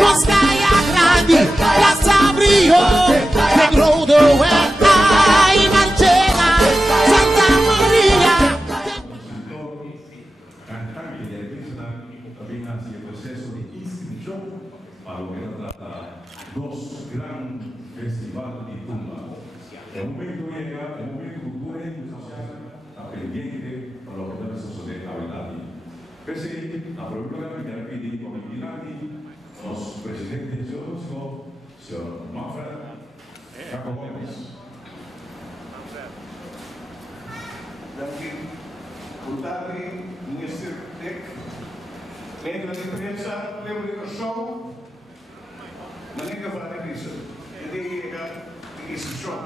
nos Caia Grande, Plaza Brio, Negrodo, Ai Marcela, Santa Maria. Cantabria e Artesana también hacia el proceso de inscripción para lo que trata dos grandes festivales de tumba. El momento llega, el momento cultura y social está pendiente para lo que debe suceder en la verdad. Pese a problema de la vida comunidad, los presidentes de señor Manfred Caco Gómez. Portanto, ministro Dick, meio de imprensa, eu show, mas nem que eu falei disso. E daí, esse show.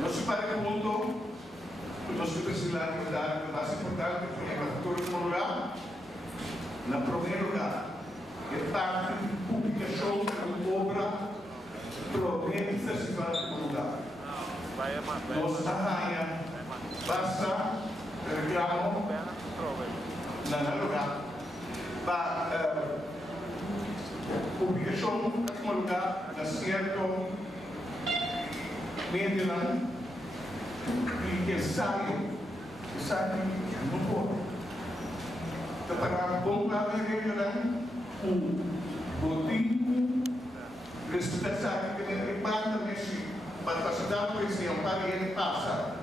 Nós se para o mundo, nós precisamos dar o mais importante, é a cultura comunal, na primeiro lugar. É parte pública show, é uma obra, problema do festival comunal. Nós arranha, basta reclamo na lugar para publicação no lugar na certo meio e sai não pode então para bom para o botico respetar que ele passa nesse para passar por esse para ele passa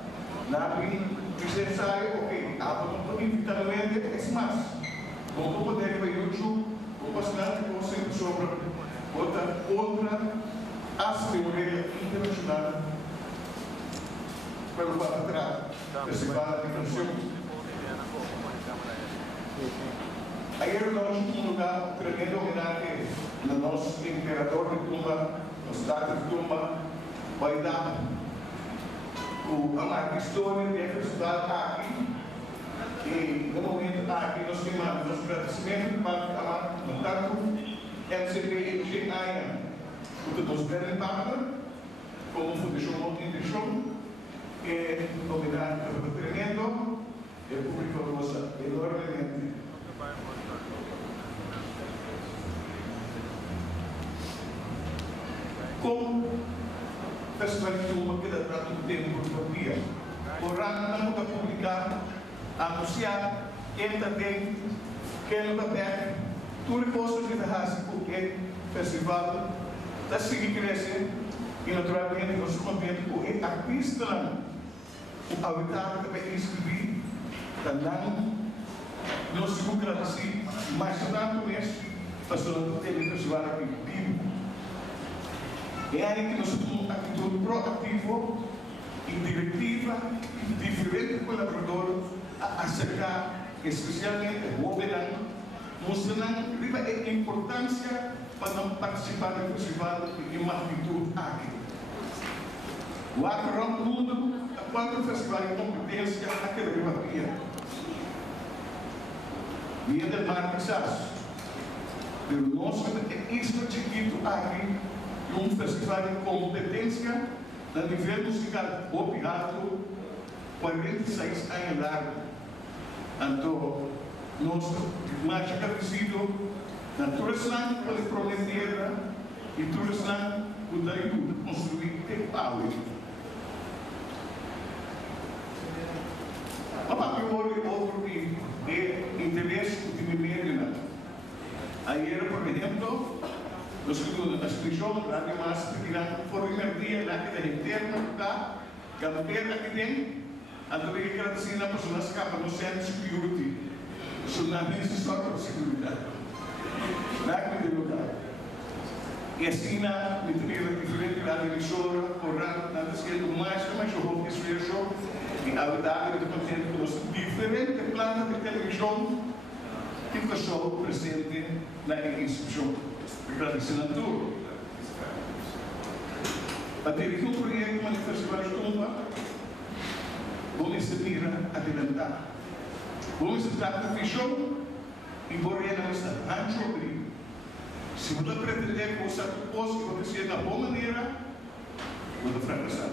na você sai, ok, não infinitamente é mais. Como poder ver YouTube, o bastante que você sobre outra aspiração internacional pelo lado atrás, festival de canção. Aí nós um lugar tremendo homenagem no nosso imperador de Tumba, no estado de Tumba, vai dar a história do festival aqui e no momento aqui nós temos nosso agradecimento para o tanto MCP e GAIA porque nós queremos partner como Fundação Multi-Intenção e novidade para o tremendo e o público gosta enormemente. Como Festival de Tumba que dá tanto tempo por dia. Por ano, vamos publicar, anunciar, quem tem, quem não tem, tudo posto que faz porque o festival está seguindo crescendo e naturalmente nós estamos contentes com o artista, o habitat que vai escrever, também nós estamos agradecidos, mas tanto nesse, pastor, tem o festival aqui vivo. É aí que nós temos uma atitude proativa e diretiva e diferente colaborador a acercar, especialmente o governo, mostrando a importância para não participar do festival e uma atitude aqui. O Acron mundo, quando o festival de competência, aquela privatia. E ainda mais quizás, pelo nosso isso chiquito aqui, um festival de competência no nível musical opiado 46 anos largo. Então, nós mais agradecido na Turislan pelo problema e Turislan por daí construir o power. A maior obra de interesse de primeiro aí era, por exemplo, nós temos a instituição Rádio Massa que por primeiro dia na que interna da campeira aqui dentro, a também agradecer na pessoa que escapa no centro de security, na minha história de segurança, naquele lugar. E assim na literatura diferente da emissora, por na esquerda mais jovem que se fez e a verdade de contente com os diferentes plantas de televisão que passou presente na instituição. Agradecendo tudo. A ter um projeto como o Festival de Tumba, vamos seguir a adiantar. Vamos estar com o Fichão e Borena está antes de se você pretender que você possa acontecer da boa maneira, você fracassar.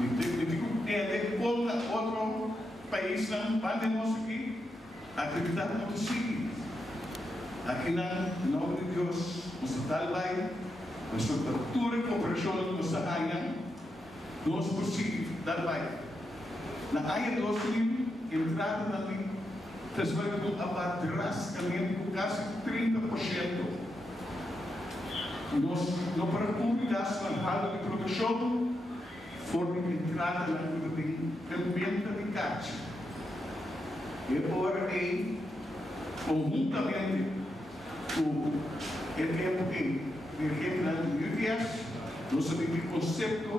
E digo, é como outro país não podemos aqui a atividade não seguir. aqui em nome de Deus, nossa talvai, nossa cultura e cooperação com nossa área, nós possível talvai. Na área do nosso livro, entrada na lei, festival de abaixo drasticamente por quase 30%. Nós não para comunidades na falta de produção, foram entrada na venda de caixa. E agora é conjuntamente o tempo de regrande de UVS, nós sabemos o conceito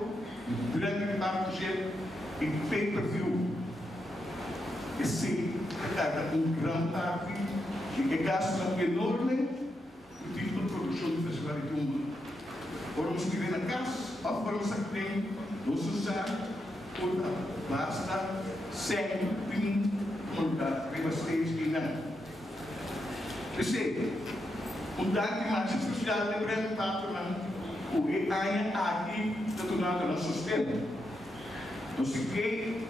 de grande parte e pay-per-view. Esse é grande parte que gasta enorme o tipo de produção de festival de tumba. Ora, nós que vem na casa, ou para os que nós usar, basta 120 comunidades, que vocês que não. Omdat die mensen sociale representaten o EAIA aqui está tornando nosso sistema. Dus de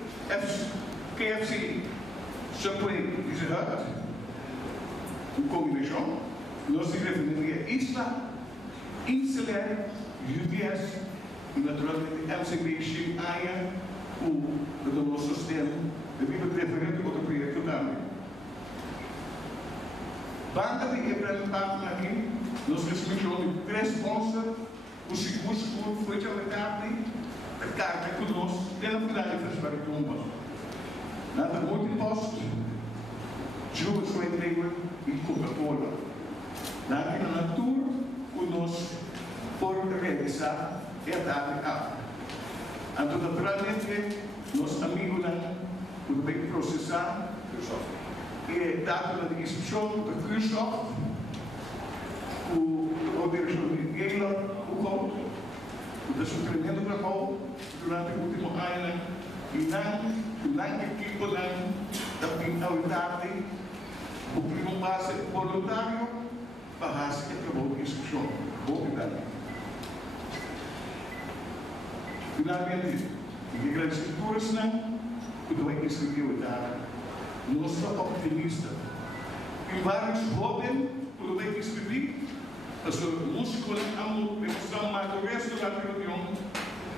KFC Subway is eruit, een combinatie. Nós referimos Isla, Insular, UTS e naturalmente MCB, AIA, o nosso sistema, de diferente outro projeto também. Banda de representantes aqui, nós recebemos 3 sponsors, o seguro foi de tarde, a carta conosco, pela cidade de Festival de Tumba. Nada muito imposto, Jules Wayne e Coca-Cola. Aqui na Natura, conosco, por realizar e a tarde cá. Então, naturalmente, nossos amigos podem processar e data na inscrição da Kirchhoff, o diretor de Gaylor, o Couto, o tremendo trabalho durante o último ano, e não aqui com a tarde, o primeiro passo voluntário para a trabalho de inscrição. Obrigado. Finalmente, em grandes estruturas, quando é inscrito a tarde, nós somos optimistas. E vários jovens, quando é inscrito, a sua música, a demonstração mais do resto da reunião,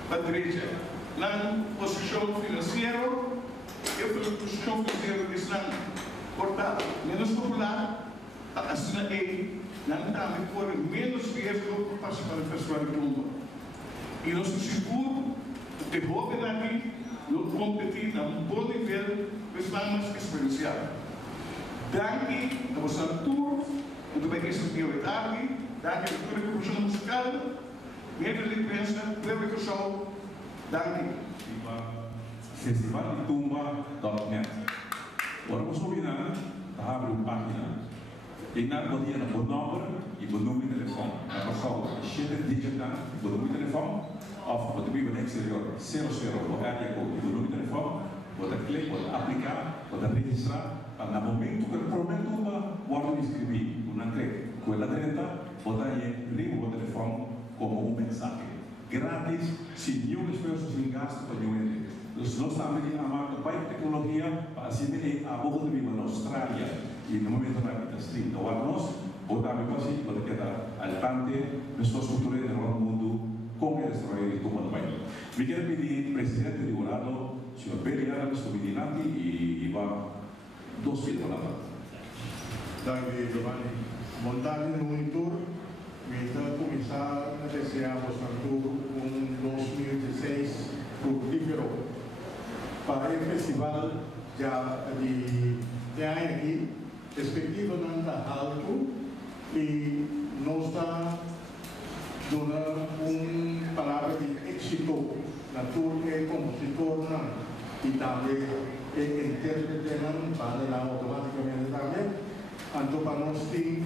para a igreja, na posição financeira, e a posição financeira está, portanto, menos popular, a assina ele, não também por menos risco para participar do Festival de Tumba. E nós seguro que jovem aqui não competir a um bom nível, mas experiencial. Danke a vossa tour, muito bem que tarde, danke a toda a produção musical, meio de imprensa, web show, danke. Festival de Tumba.net. Ora, vamos combinar, abre uma página. E na podia na número e o número de telefone. Na pessoa chega digital e o número de telefone, ou pode vir no exterior 00 o área com o número de telefone, pode clicar, pode aplicar, pode registrar. No momento que o problema pode escrever uma creta com a direita, pode ir o telefone como mensagem. Grátis, sem nenhum esforço, sem gasto para nenhum. Nós também amamos a tecnologia para assimilar a boa de vida na Austrália e no momento na vida stream. Então, nós votamos assim para que al tante pessoas culturais do mundo como eles trabalham em Tumba do país. Me quero pedir presidente do Jurado, senhor Beliara, Mr. Midinati e Ivan, 2 minutos para falar. Davi Giovanni, montagem no monitor, então começar a desejar tour 2016 fructífero para o festival já de ano aqui, respectivo não alto e nós está dando uma palavra de êxito na tour é compositor e também é intérprete para automaticamente também. Então, para nós tem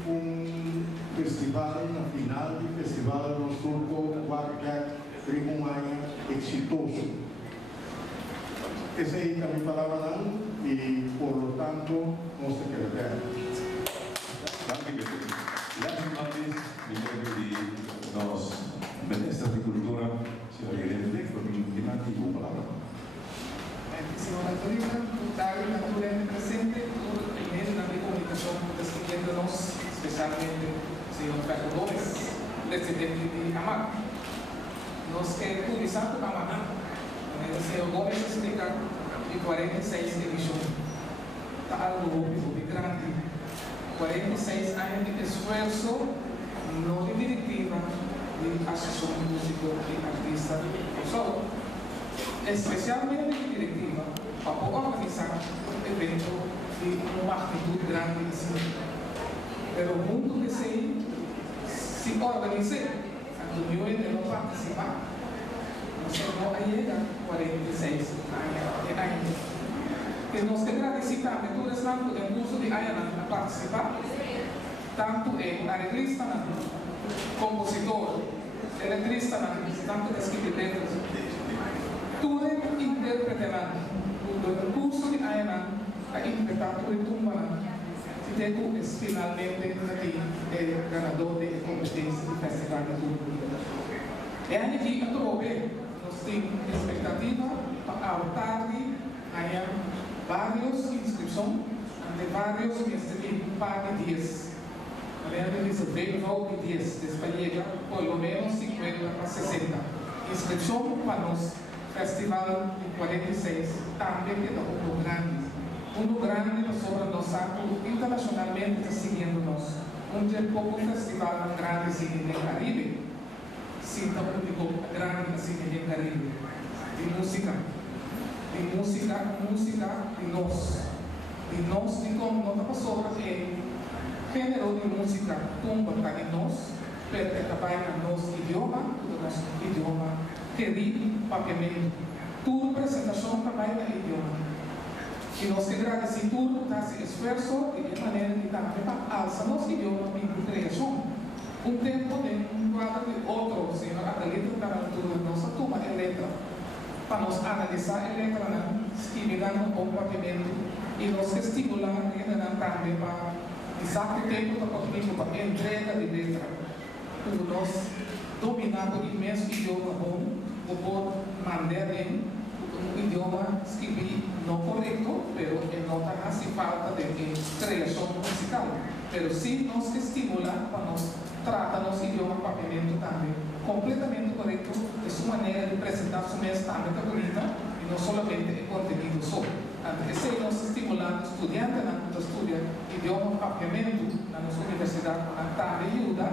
festival, na final do festival, nós turco qualquer ano exitoso. Essa é a minha palavra e, por tanto, nós temos que ver. Me quero pedir nós, ministro de Cultura, senhor Guilherme, para me indicar uma palavra. Señora Antonina, Dario, naturalmente presente, por el medio de la comunicación, describiéndonos, especialmente el señor Pedro Gómez, presidente de AMAC. Nos queremos utilizar con AMAC. El señor Gómez explica de 46 ediciones. Está algo muy grande. 46 años de esfuerzo, no de directiva, de asesor músico y artista, solo, especialmente de directiva, para poder organizar un evento de una magnitud grande así. Pero el mundo que se organice, a tu nivel de no participar, no se va a llegar 46 años. Que nos queda agradecer también todo el blanco del curso de Ayanan a participar, tanto en arreglista, compositor, letrista, tanto de escribir letras, todo interpretarán, el curso de Ayanan a interpretar por el tumbana, y Teco es finalmente el ganador de competencia del Festival de Tumba. Y aquí a Trove nos tiene expectativa para tarde, haya varios inscripciones de varios meses de un par de días. Realmente dice 20 de 10, después llega por lo menos 50 a 60. Inscripción para los Festival de 46 también queda uno grande. Uno grande sobre los actos internacionalmente siguiéndonos. Un poco festival tan grande sigue en el Caribe. Cita público grande sigue en el Caribe. De música. De nos, de como nota pasó el género de música tumba para nos, pero que trabaja en nos idioma, querido, papiamento. Tu presentación trabaja en idioma. Y nos que agradecer tudo, hace esfuerzo de manera que también alza los idiomas de creación. Un tempo de un cuadro de otro, señor Adelita Tarantura, nossa turma de letra. Para nos analisar a letra, escrever um comportamento e nos estimular também para exato tempo do comigo para entrega de letra. Por nós dominar o imenso idioma bom, o por mandar bem um idioma escrever não correto, mas não hace falta de criação musical. Mas sim nos estimular para nos tratar nosso idioma papiamento também completamente correto de sua maneira de apresentar sua mensagem bonita e não somente o conteúdo só. Esse é nosso estimulante estudante que estuda idioma papiamento na nossa universidade também ajuda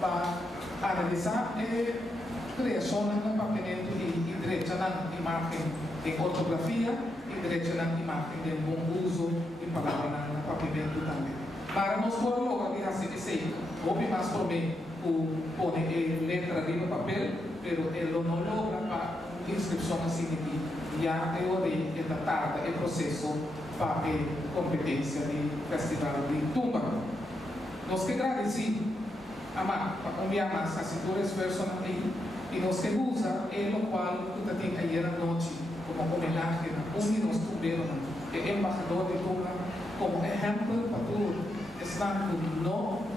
para analisar a criação do papiamento e direito na imagem de ortografia e direito na imagem de bom uso de palavras no papiamento também. Para nós por lograr esse hobby mais por mim pone letra arriba papel, pero él no logra para inscripción así de que ya teoría esta tarde el proceso para competencia de festival de tumba. Nos que agradecer a enviar más así esfuerzo ahí y nos que usa lo cual tú te ayer anoche como homenaje a un de los tumberos, el embajador de tumba, como ejemplo para todo, están no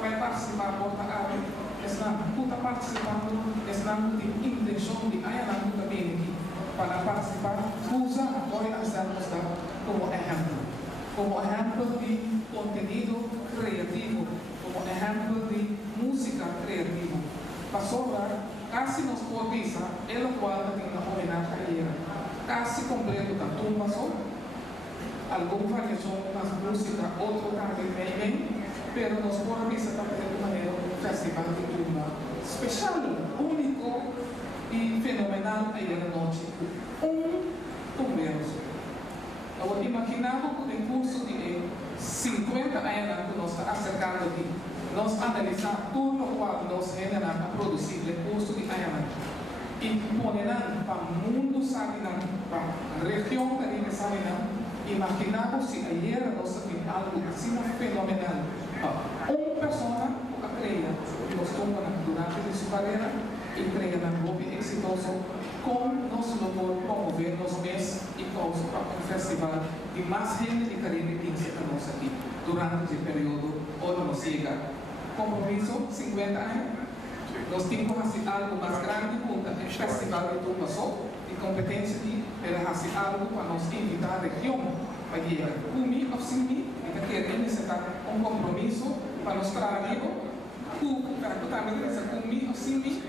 vai participar porta abre, estão puta participando, estão de intenção de Ayanan também aqui para participar, usa agora estamos como exemplo de conteúdo criativo, como exemplo de música criativa, para sobrar quase nos cotiza, é o qual tem uma homenagem a ela, quase completo da tumba só, alguma variação nas músicas, outro também bem. Pero nos podemos también de manera un festival de tumba especial, único y fenomenal ayer anoche. Un tumbero. Ahora, imaginamos con el curso de 50 años que nos está acercando aquí, nos analizar todo lo cual nos generan a producir el curso de años y ponerán para el mundo sabinan, para la región caribe sabinan. Imaginamos si ayer nos había algo así fenomenal. Una persona que creía que nos toman durante su carrera y creía en un grupo exitoso con nos logró promover los meses y causa un festival y más gente de Caribe piensa que nos aquí durante el periodo o nos llega compromiso 50 años nos tiempos hacer algo más grande junto al festival de Tumbasó y competencia y pero hacer algo para nos invitar a la región para llegar con mí o sin mí que queremos necessitar compromisso para nos trazer para que também essa comigo sim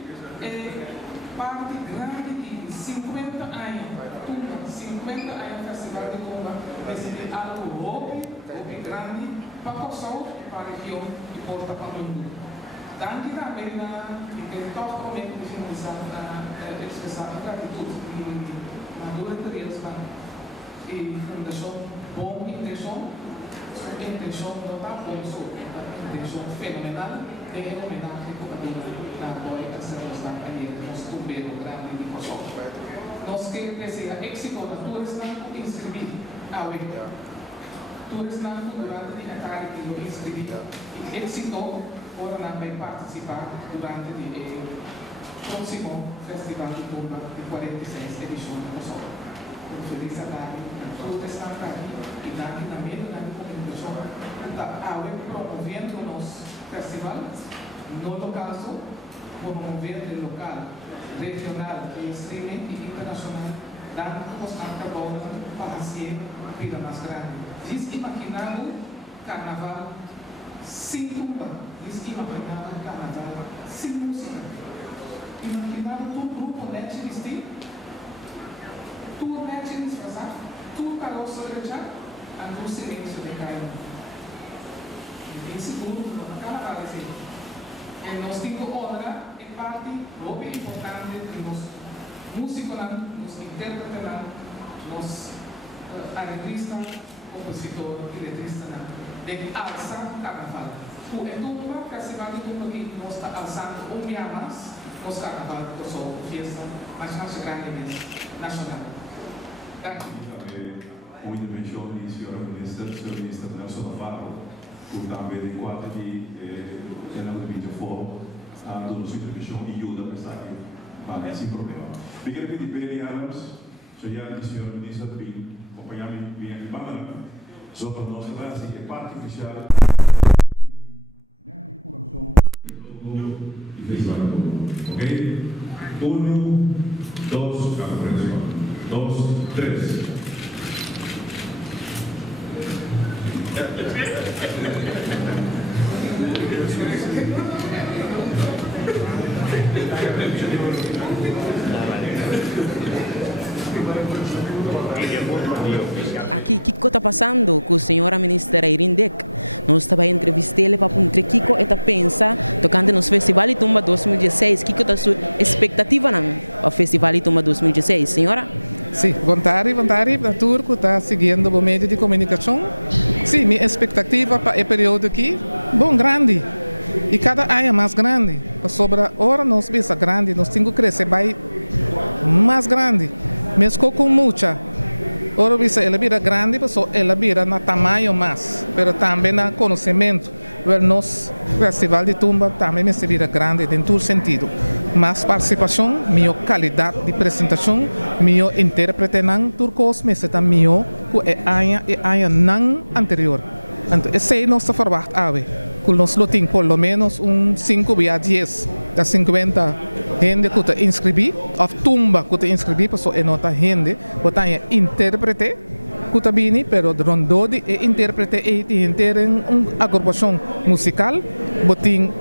parte grande de 50 anos tumba 50 anos festival de tumba esse algo hobby grande para Kosovo para a região e porta para o mundo. Danke também que toch prometo que finalizar a expressar gratitude e diretoria e fundação bom intenção não está bom só intenção fenomenal de homenagem à na boia que se nos dá aí nosso tumbeiro grande de Kosovo. Nós queremos desejar êxito na turismo inscrever a web turismo durante a tarde que eu inscrevi e êxito ora não vai participar durante o próximo Festival de Tumba de 46 edição de Kosovo. Feliz tarde, todos estão aqui e daqui na meio da comunicação está promovendo o nosso festival, no caso, promover o local, regional, streaming e internacional, dando os cantadores para ser a vida mais grande. Diz imaginado carnaval sem tumba, diz imaginado carnaval sem música. Imaginado tu grupo net vestir, tu net disfrazar, tu carroça já, ando silêncio de cair. E seguro, no carnaval assim. E nós temos honra em parte muito importante de nós músicos, nos intérpretes, nos arreglistas, compositor e letrista de alçar carnaval. O Tumba, Festival de Tumba que nós está alçando dia mais, nosso carnaval de Kosovo, fiesta mais grande mesmo, nacional. Danke. Uma intervenção do senhor ministro Nelson Navarro, que também de quatro de mídia fora, dando sua intervenção e ajuda a pensar que vai sem problema. Eu quero pedir para ele, Adams, senhor ministro, de acompanhar-me bem aqui, sobre a nossa base, é parte oficial da decoração do festival. Ok? 1, 2, 3. Aqui, Kiko está passando com a senhora ministra Irindek. Nós estamos entrevistando para o Kiko e pensa tocando nos Festival de Tumba 2016. Kiko está sua expectativa no Festival de Tumba 2016, senhora? Sim, vontade, a turco está seguindo o meio de comunicação. Sim, minha expectativa para o período aqui, bom, grande. E cada ano é mais grande. Sobre a hora nós vemos grande, nós temos que crescer mais grande. Mesmo com muita. Ora, ela vira grande, ela vira no tamanho mais, mas também no conhecimento. O nosso Festival de Tumba também se vira grande em todo sentido. Mais participação, melhor qualidade de apresentação, melhor intérprete não turcos, mas também melhor que a ano não anterior. Então, esse é nosso formato ave. Nós temos pelo menos 5 a 10 a 50 gente que está inscrito, ou tumba que está inscrito, porque é nota gente que está intérprete, que está bem, mas rondode é intérprete e tem uma agrupação musical, tem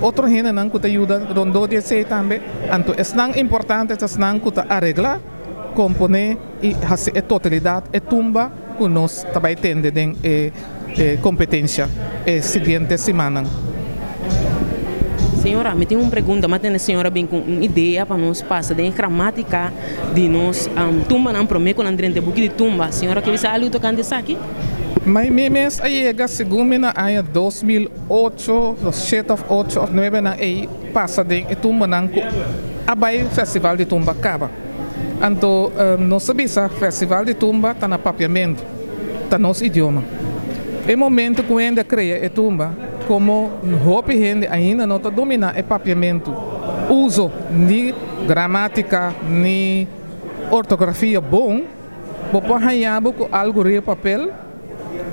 outra gente que está ajuda, rondode é também. Então, é tão importante que está arreglar, componer e fazer a totalidade, a tumba que nós também temos competência seguinte semana. Senhora, me tem uma pergunta, mas a senhora vem com uma ideia para nos passar da gramática de nós tumba não prometo não dentro de tumba. A senhora quer saber algo tocando isso aqui? Mas mesmo aí segundo na ano 2008, 7 ou 8 ou 9 na aí passa de tumba não abai festival de tumba acaba. Então, nós sabemos que o festival de tumba está no papiamento, está no nosso idioma. É momento que ainda cria a tumba, como hope gente ainda não domina o papiamento, uso de gramática, de ortografia bom, vou arranhar com algo de papel,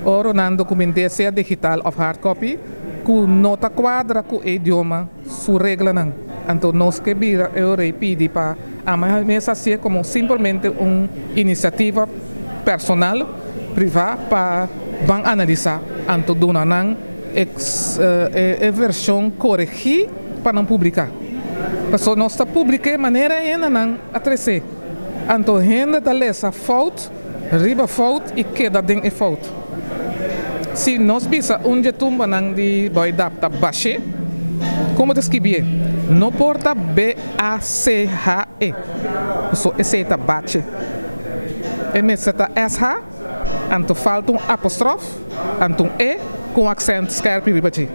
ou na documentação digital ou hard copy, que nota quadra com o idioma, sua regra não. Então nós que vira eu repito para a mesa ser como simplesmente uma iniciativa personal, privada para van analisar anto donanan versão corrigir para não publicar. Porque nós está publicando de maneira ainda não atrecer. Anto renda da lesa fout, riba fout e queda dentro e fout. Se nós bisa onde tumba nang di boy dap ta baixo, como descrever? Não porta B-A-C-H-E. So esse tá baixo. E mesa tá S-H, anto falta apóstrofe, anto E com acento scarpe riba chi.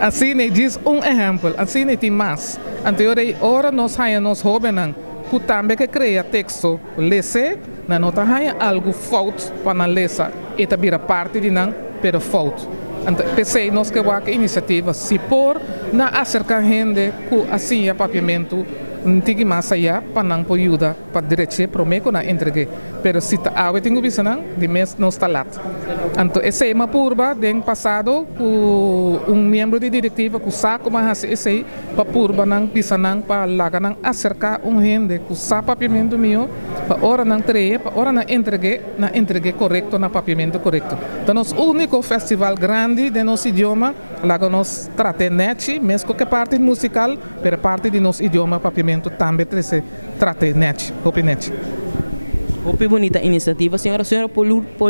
Assim ne diz exemplo, assim ne tem mais. Anteriormente, ora nós nos jovens que também que cria texto, lese, na nota haya algo falso para lesa e também parte de não, pero falso. Então, pensei nós que a iniciativa se por na acercar gente que assim é papiamento tingui mais allá para não por ajuda para direito prometo na entregue, pero se tá água tenho visto não de mês não está lá. Então esse é uma purba de passado com membro de diretiva que saco mas esse para purba não pisa não para lá não acercar gente que sabe papiamento meu para hora não treia para hora não entregue correto na papiamento correto. Então nosso único festival grande de nosso idioma lá que nós tratamos mesmo que parte musical, pero parte de nosso idioma papiamento também trate net, net. Muito bonita iniciativa, senhora. Senhora, por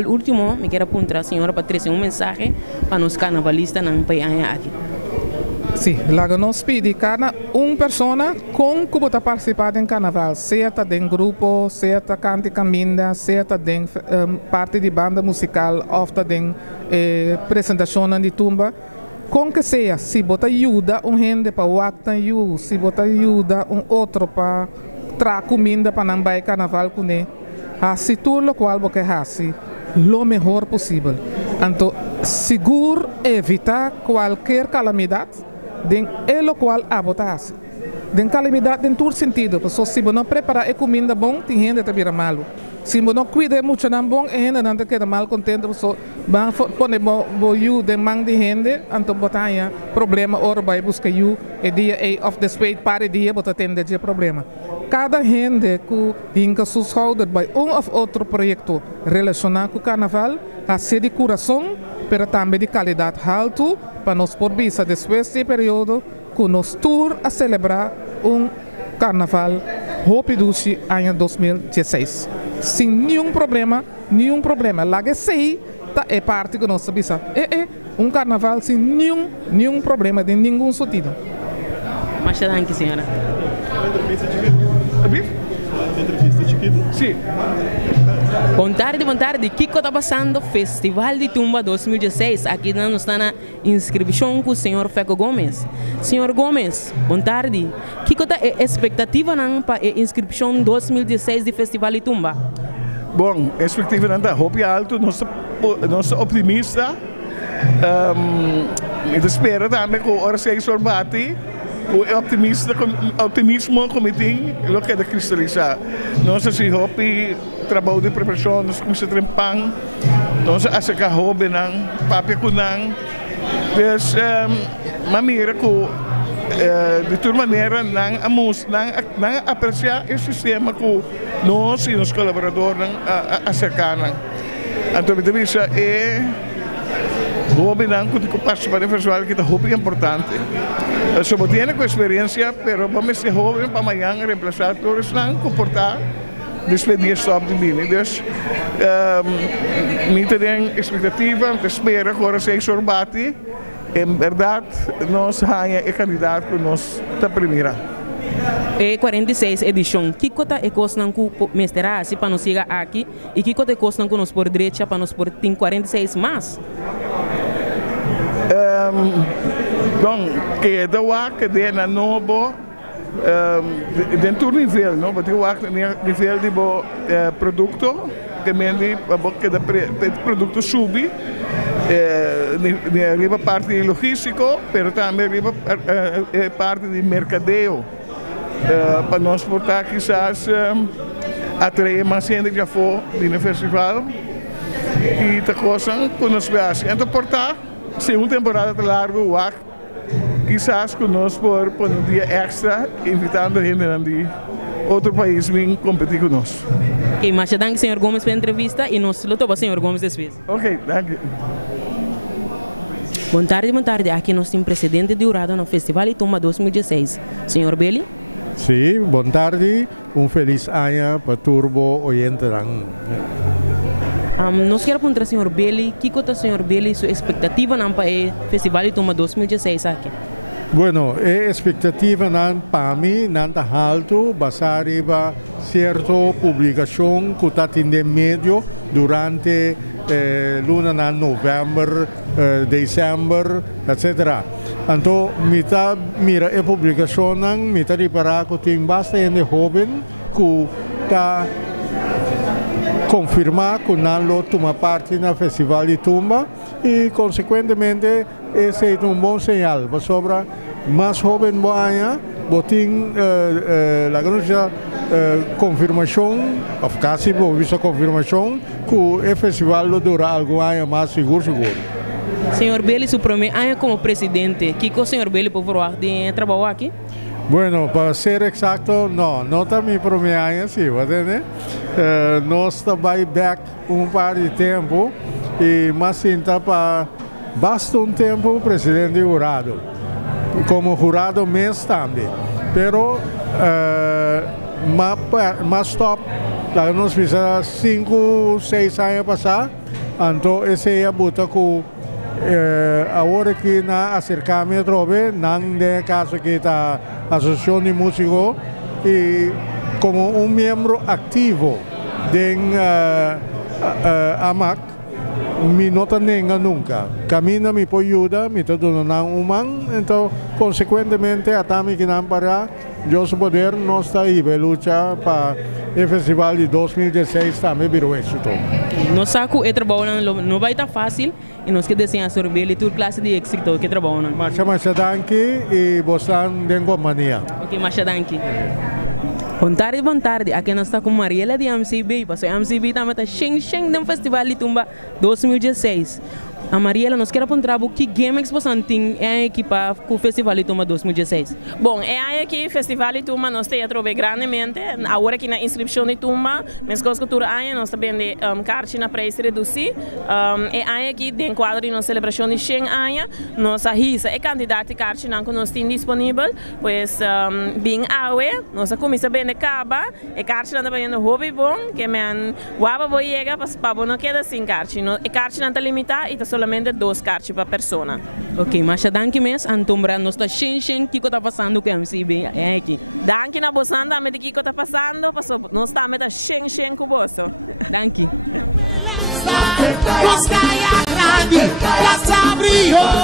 último, me quero apontar a senhora para trazer mensagem para os carnavalistas na país aqui. Sim, lá nós pedimos cada pessoa com que está participando em carnaval, seja em grupo, seja cante caminda, seja em parte de banda musical, ou em apresentação de tumba. Com que seja, se você ajuda gente para o acto, se você ajuda outro para trazer comida para não ir carnaval com ele, assim tudo o qual você faz, o melhor possível. Então, seguro evitar qualquer calamidade, é o qual você faz. De calamidade em todo sentido, porque se você não preparar a comida bom, tem gente que vira malo. Se você não cuida muito não bom, a gente não queda mal contente, porque vai pôr boiu de mão de gente, então botar problema, ora vai buscar you, e dia of the spade para dia, botar tende de problema. Cada gente que inca seus holders by ou outro projeto relacionado com o carnaval, a ser de coração, mas também de qualidade alta, para nós por vista depois desse período, que nós tour a celebrar carnaval Hopidushi ano 2016. Sem nenhum problema. Lá que sei, é parte que nós sabemos. Carnaval sem nenhum problema, de nenhum sentido. Mas danke, senhora. Entrevista de Kiko? Sim. Boa tarde. Kiko está passando Festival de Tumba 2016. Aqui nós está na inscrição com o senhor Feco Gomes. Senhor Gomes, boa tarde. Kiko está expectativa para a inscrição 2016 de Festival de Tumba? Bom, a expectativa não está alto, nós optimista. Espera também que a hora se bate. O optimismo como tem, o que é de cristalizar. Nós assim hopi trabalho de preparação, nós começamos a trempar, nós acerca hobby não, papel com não, dus maneira que de toda maneira não apreciar o sistema que nós e os colaboradores acercar não. Então isso é hobby não que participar do festival que é hobby importante. Se você tem com experiência, mas vamos ser jovem para amanhã reemplazar todos não comportar despedir stop de binnen. Dus niet alleen expectativa, te espera agora se sorbati. Em verdade, nós ganhamos o candidato que nós está primeira. É 46 edição. Que cota é costan com mestrado para nós chegar aqui e que cota é costan com nós por direita para nós por tem 46 mais? Bom, que da que de na novo dentro do nível, não? Porque o nível de produto que mende que da produto subi arriba parte de logístico, mas também arriba parte de mercadeo para nós portar quizás atrair mais gente que já foi no festival e tá coisa que nós vemos. Então portar se uma temporada largo quizás conosco por um dia extra invitando gente outro país vem competir conosco. Ok, mas danke, senhor Gomes, pela entrevista e nós lutamos, senhor Gomes, depois. Ok, danke. Boa tarde. Aqui nós temos presidente de Urado no Festival Itumba 2016. Senhor Belli? Sim, boa tarde. Feliz ano para Turbo Oriente. Nós queremos perguntar ao senhor Belli, que é senhor Belli, sua expectativa para o Festival Itumba 2016 aqui? Bueno, a expectativa para mim não está alto, basada em certa publicação que está em meio durante luna na novembro, dezembro, etc. Então, mira a publicação, me reparar que tem bastante jovem que está confirmar que não toma parte no Festival de Tumba e, consequentemente, esse é bom sinal. Sobre mais jovem banha, botin a grande confirmação, of casi vista confirmação que o festival dura algum ano mais seguro. Senhor Belli, seu primeiro ano como presidente, que o senhor Belli pode falar de trabalho aqui? Bueno, para ser exacto, não está meu primeiro ano, sim, né? Nós trabalhamos back par de tempo e mais ainda para bastante tempo presidente jurado, como jurado mês também. Pero mais top, nós fizemos 5, 6 anos passar, então esse é a buta que agora que na acercamento não é caso que está a Associação de Músicos e como membro ativo da AMAC, me não tenho nunca. Camina me pode ajudar, me está dando mão, então consequentemente até me que não parar, eu sou poder nós está aí para lutar para o festival de 2016 também virou êxito. Nós sabemos que o trabalho não vai estar fácil e nós queremos desenhar sobre ele toda classe de êxito que trabalham. Mas danke e você tem companhia. Ok, mas danke. Boa tarde. Aqui nós estamos com Mariela de MCB, porque a MCB também está cheio do Festival de Tumba 2016. A Mariela, nós queremos perguntar que game você tem em equipa com o Festival de Tumba 2016? Bom, aqui o Festival de Tumba nós temos grandemente, agora aqui na inscrição de Tumba, mas coisas que tudo nós também de cartas na preço reduzir. Aqui dentro quadro de nossa celebração de 100 anos, nós arrisca é candidato de cartas que nós temos disponível, pois bem nossa comissão bem de caba, e cartas também no hobby bom, que men waba boy chega para não queda sem cartas, e cartas não está limitada e solamente 2 cartas para pessoa. Ok, mas danke mesmo, Antombra, nós está cheio que está passando com a MCB aqui. Danke na bosanda, me que está passando, nós estamos cheio com você. Danke. Nos caia grande, Plaza Brio.